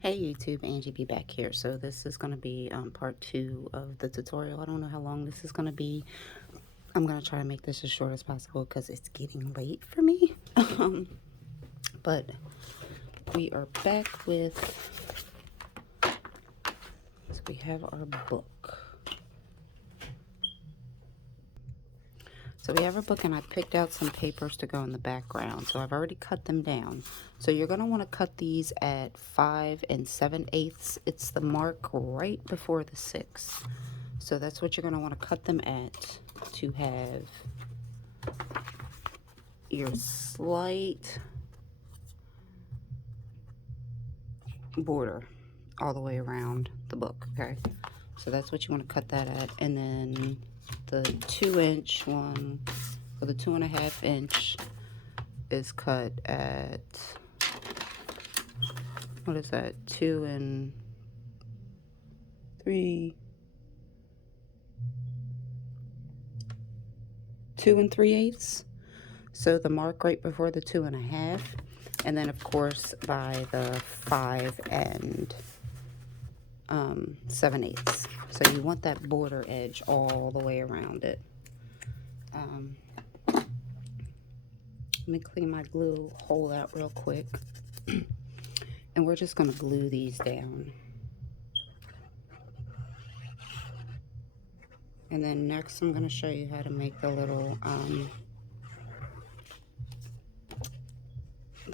Hey YouTube, Angie B back here. So this is going to be part 2 of the tutorial. I don't know how long this is going to be. I'm going to try to make this as short as possible because it's getting late for me. But we are back with, so we have our book. So we have our book and I picked out some papers to go in the background. So I've already cut them down. So you're going to want to cut these at 5 7/8. It's the mark right before the 6. So that's what you're going to want to cut them at to have your slight border all the way around the book, okay? So that's what you want to cut that at. And then the 2-inch one, or the 2.5 inch is cut at, what is that, 2 3/8. So the mark right before the 2.5, and then of course by the 5 7/8. So you want that border edge all the way around it. Let me clean my glue hole out real quick. And we're just going to glue these down. And then next I'm going to show you how to make the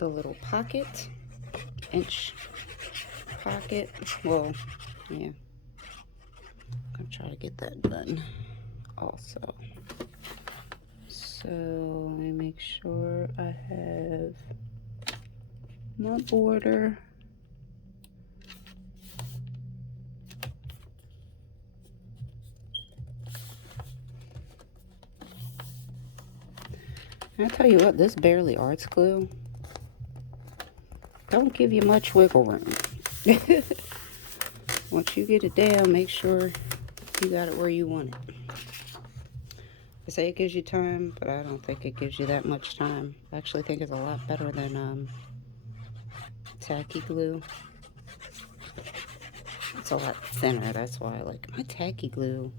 little pocket, inch pocket. Well, yeah, I'm going to try to get that done also. So let me make sure I have my border. And I tell you what, this Bearly Arts glue don't give you much wiggle room. Once you get it down, make sure you got it where you want it. I say it gives you time, but I don't think it gives you that much time. I actually think it's a lot better than tacky glue. It's a lot thinner, that's why I like my tacky glue.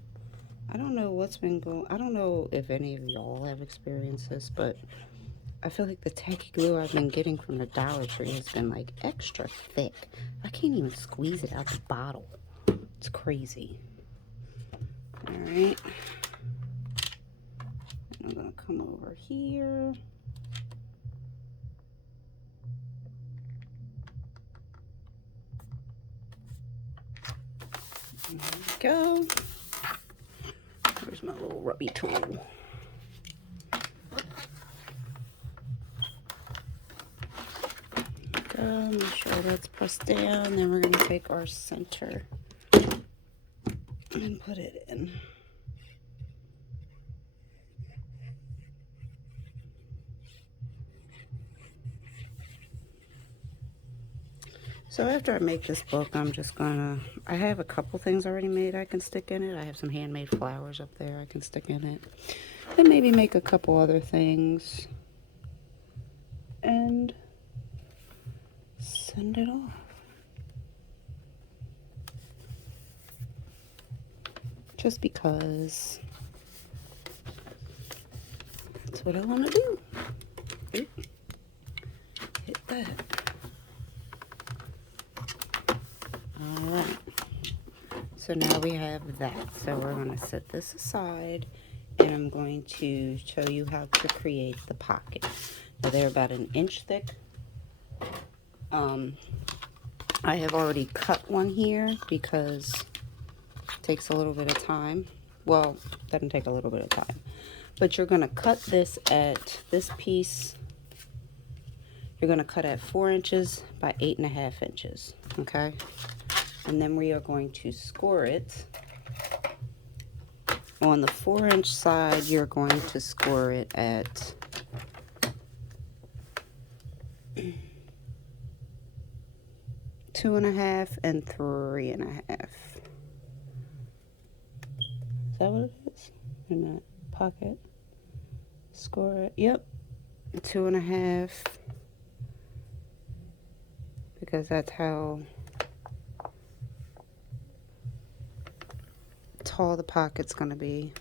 I don't know what's been going, I don't know if any of y'all have experienced this, but I feel like the tacky glue I've been getting from the Dollar Tree has been like extra thick. I can't even squeeze it out the bottle. It's crazy. Alright. I'm gonna come over here. There we go. Where's my little rubby tool? Make sure that's pressed down. Then we're going to take our center and put it in. So after I make this book, I'm just gonna, I have a couple things already made I can stick in it. I have some handmade flowers up there I can stick in it. And maybe make a couple other things. And send it off. Just because that's what I want to do. Hit that. Alright. So now we have that. So we're going to set this aside. And I'm going to show you how to create the pocket. Now they're about 1 inch thick. I have already cut one here because it takes a little bit of time. Well, it doesn't take a little bit of time. But you're going to cut this at, this piece, you're going to cut at 4 inches by 8.5 inches. Okay? And then we are going to score it. On the 4-inch side, you're going to score it at 2.5 and 3.5. Is that what it is? In that pocket. Score it. Yep. 2.5. Because that's how tall the pocket's going to be.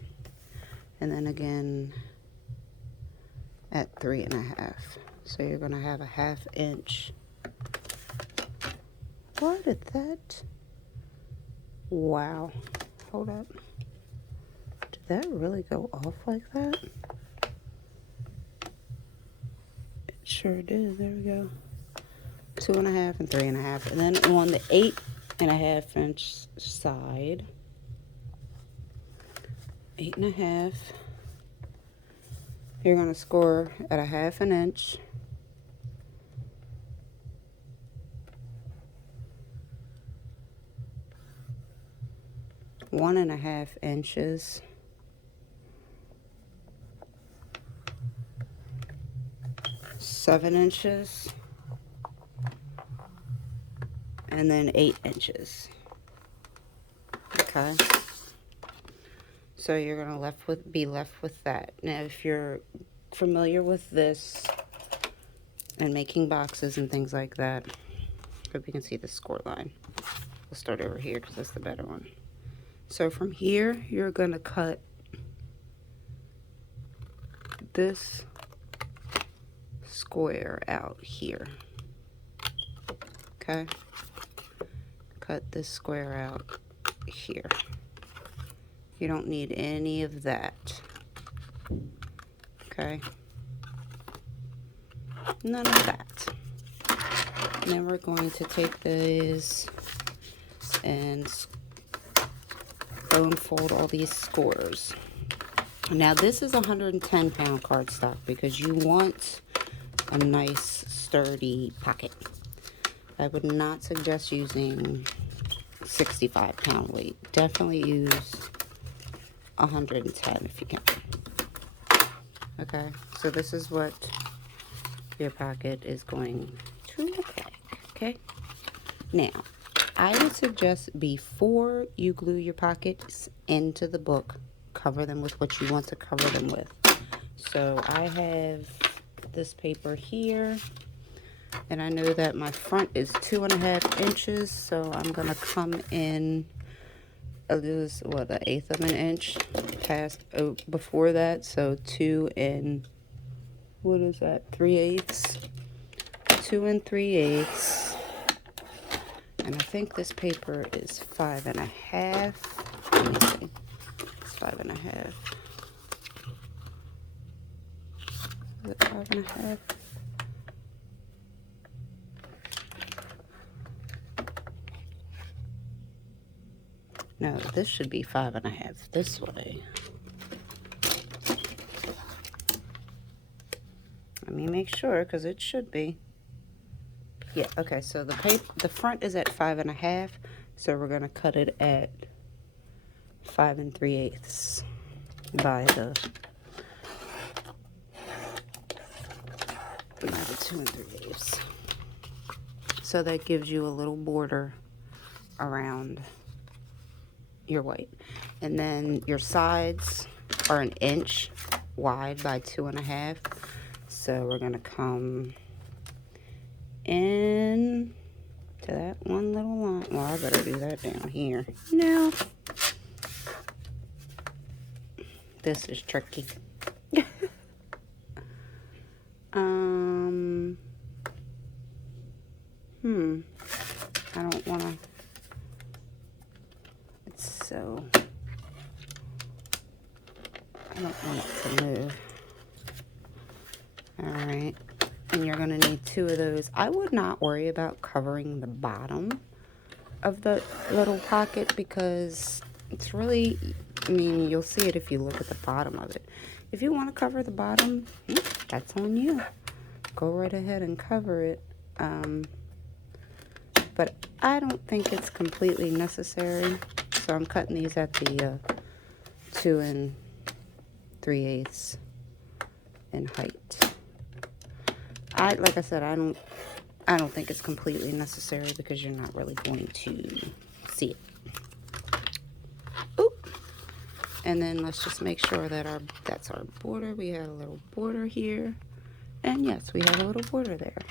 And then again at 3.5. So you're going to have a 1/2 inch. Why did that? Wow. Hold up. Did that really go off like that? It sure did. There we go. 2.5 and 3.5. And then on the 8.5 inch side, 8.5, you're going to score at a 1/2 inch. One and a half inches. 7 inches. And then 8 inches. Okay. So you're gonna be left with that. Now, if you're familiar with this and making boxes and things like that, hope you can see the score line. We'll start over here because that's the better one. So from here, you're gonna cut this square out here. Okay. Cut this square out here. You don't need any of that. Okay. None of that. Now we're going to take these and bone fold all these scores. Now this is 110 pound cardstock because you want a nice sturdy pocket. I would not suggest using 65 pound weight. Definitely use 110 if you can. Okay, so this is what your pocket is going to look like. Okay, now I would suggest before you glue your pockets into the book, cover them with what you want to cover them with. So I have this paper here, and I know that my front is 2.5 inches, so I'm gonna come in a lose what, 1/8 of an inch past before that, so 2 and what is that, 3/8, 2 and 3/8. And I think this paper is 5.5. Let me see. It's 5.5. Is it 5.5? No, this should be 5.5 this way. Let me make sure, because it should be. Yeah, okay, so the front is at 5.5, so we're gonna cut it at 5 3/8 by the 2 3/8. So that gives you a little border around your white. And then your sides are 1 inch wide by 2.5. So we're gonna come in to that one little line. Well, I better do that down here. No. This is tricky. I don't want to. It's so. I don't want it to move. Alright. And you're going to need 2 of those. I would not worry about covering the bottom of the little pocket because it's really, I mean, you'll see it if you look at the bottom of it. If you want to cover the bottom, that's on you. Go right ahead and cover it. But I don't think it's completely necessary. So I'm cutting these at the 2 3/8 in height. Like I said, I don't think it's completely necessary because you're not really going to see it. Oop. And then let's just make sure that that's our border. We have a little border here. And yes, we have a little border there.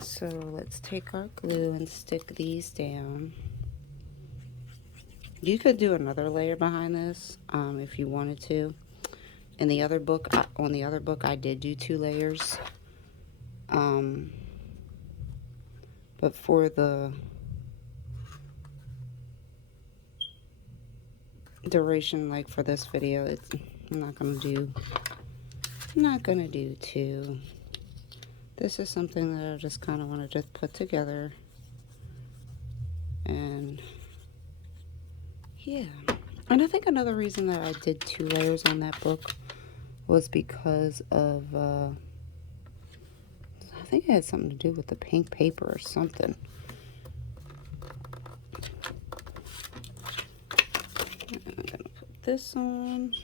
So let's take our glue and stick these down. You could do another layer behind this if you wanted to. In the other book, on the other book, I did do 2 layers. But for the duration, like for this video, I'm not gonna do 2. This is something that I just kind of want to just put together, and yeah. And I think another reason that I did 2 layers on that book was because of I think it had something to do with the pink paper or something. And I'm gonna put this on.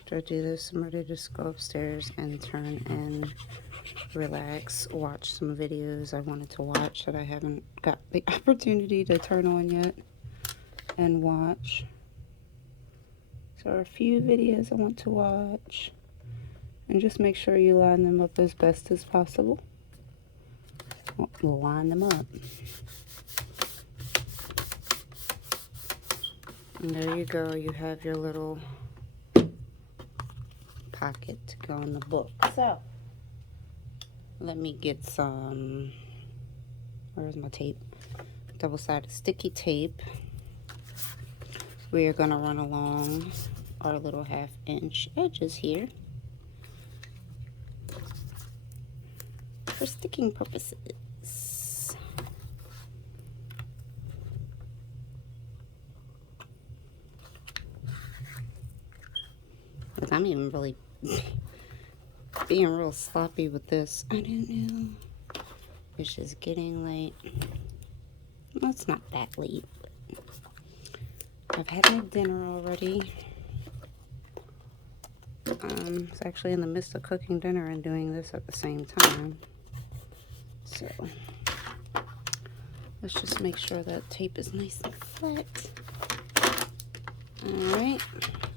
After I do this, I'm ready to just go upstairs and turn and relax, watch some videos I wanted to watch that I haven't got the opportunity to turn on yet and watch. So there are a few videos I want to watch, and just make sure you line them up as best as possible. Line them up. And there you go, you have your little pocket to go in the book. So let me get some, where's my tape? Double-sided sticky tape. We are going to run along our little 1/2-inch edges here for sticking purposes. Because I'm even really being real sloppy with this. I don't know. It's just getting late. Well, it's not that late. I've had my dinner already. I was actually in the midst of cooking dinner and doing this at the same time. So let's just make sure that tape is nice and flat. Alright,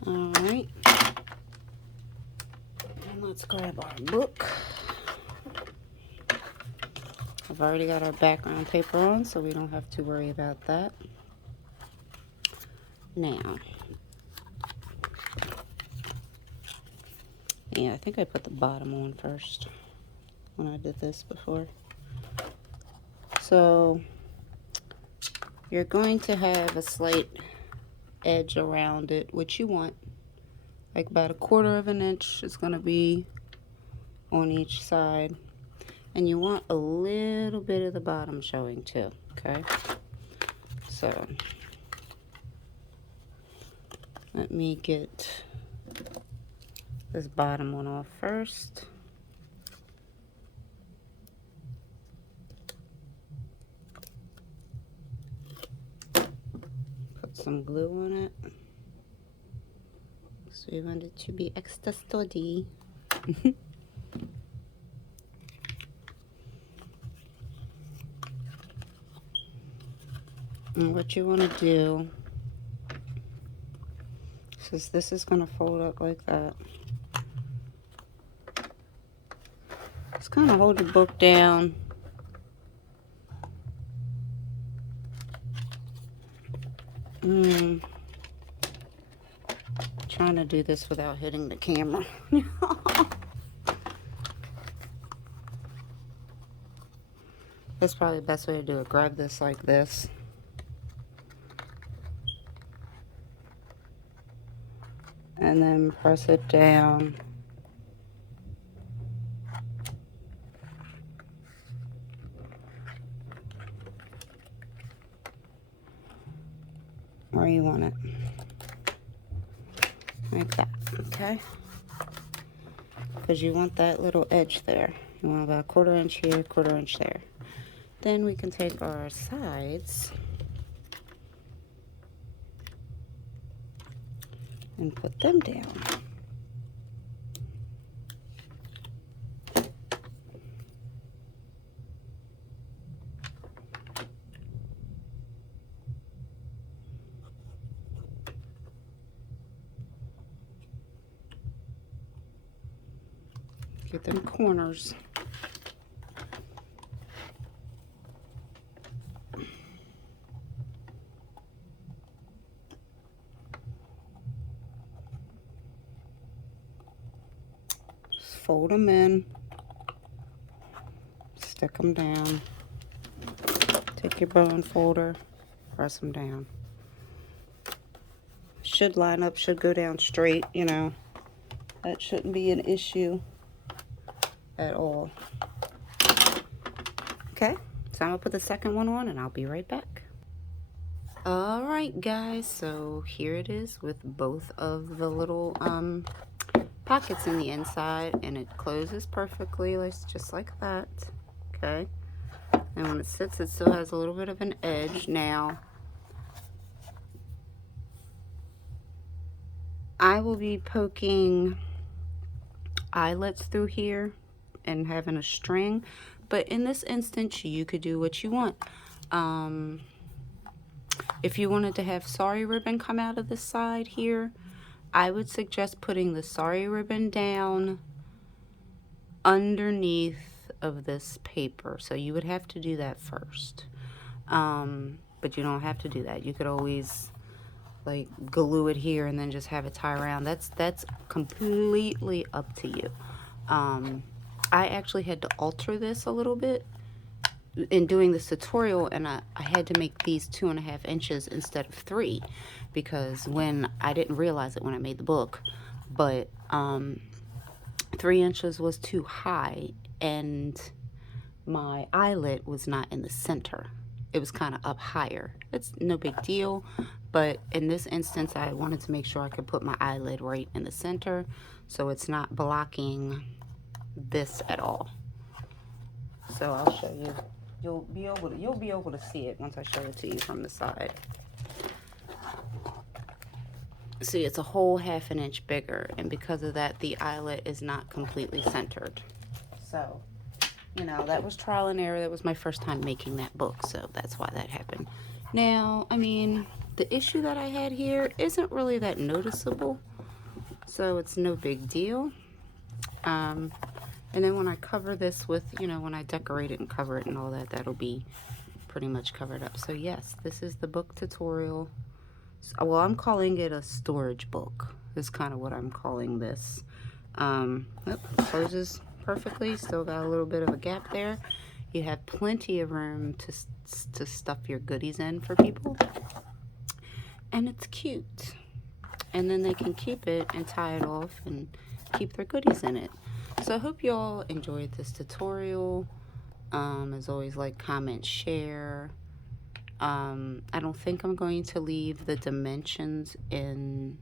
alright. And let's grab our book. I've already got our background paper on, so we don't have to worry about that. Now, yeah, I think I put the bottom on first when I did this before. So you're going to have a slight edge around it, which you want. Like about 1/4 inch is going to be on each side. And you want a little bit of the bottom showing too, okay? So let me get this bottom one off first. Put some glue on it. So we want it to be extra sturdy. And what you want to do, since this is going to fold up like that, just kind of hold the book down. Trying to do this without hitting the camera. That's probably the best way to do it. Grab this like this. And then press it down. Where you want it. Like that, okay? Because you want that little edge there. You want about 1/4 inch here, 1/4 inch there. Then we can take our sides and put them down. Get them corners. fold them in, stick them down, take your bone folder, press them down. Should line up, should go down straight, you know. That shouldn't be an issue at all. Okay, so I'm gonna put the second one on and I'll be right back. Alright guys, so here it is with both of the little pockets in the inside, and it closes perfectly, just like that. Okay, and when it sits, it still has a little bit of an edge. Now I will be poking eyelets through here and having a string, but in this instance you could do what you want. If you wanted to have sari ribbon come out of the side here, I would suggest putting the sari ribbon down underneath of this paper. So you would have to do that first. But you don't have to do that. You could always like glue it here and then just have it tie around. That's completely up to you. I actually had to alter this a little bit in doing this tutorial, and I had to make these 2.5 inches instead of 3, because when I didn't realize it when I made the book, but 3 inches was too high and my eyelet was not in the center. It was kind of up higher. It's no big deal, but in this instance I wanted to make sure I could put my eyelid right in the center so it's not blocking this at all. So I'll show you. You'll be able to see it once I show it to you from the side. See, it's a whole 1/2 inch bigger, and because of that the eyelet is not completely centered. So, you know, that was trial and error. That was my first time making that book, so that's why that happened. Now, I mean, the issue that I had here isn't really that noticeable, so it's no big deal. And then when I cover this with, you know, when I decorate it and cover it and all that, that'll be pretty much covered up. So yes, this is the book tutorial. Well, I'm calling it a storage book. Is kind of what I'm calling this. It closes perfectly. Still got a little bit of a gap there. You have plenty of room to stuff your goodies in for people. And it's cute. And then they can keep it and tie it off and keep their goodies in it. So I hope you all enjoyed this tutorial. As always, like, comment, share. I don't think I'm going to leave the dimensions in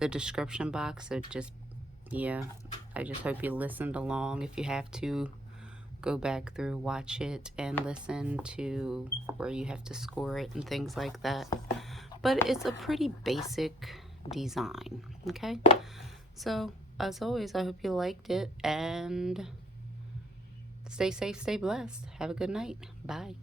the description box. So just, yeah, I just hope you listened along. If you have to, go back through, watch it, and listen to where you have to score it and things like that. But it's a pretty basic design, okay? So, as always, I hope you liked it, and stay safe, stay blessed. Have a good night. Bye.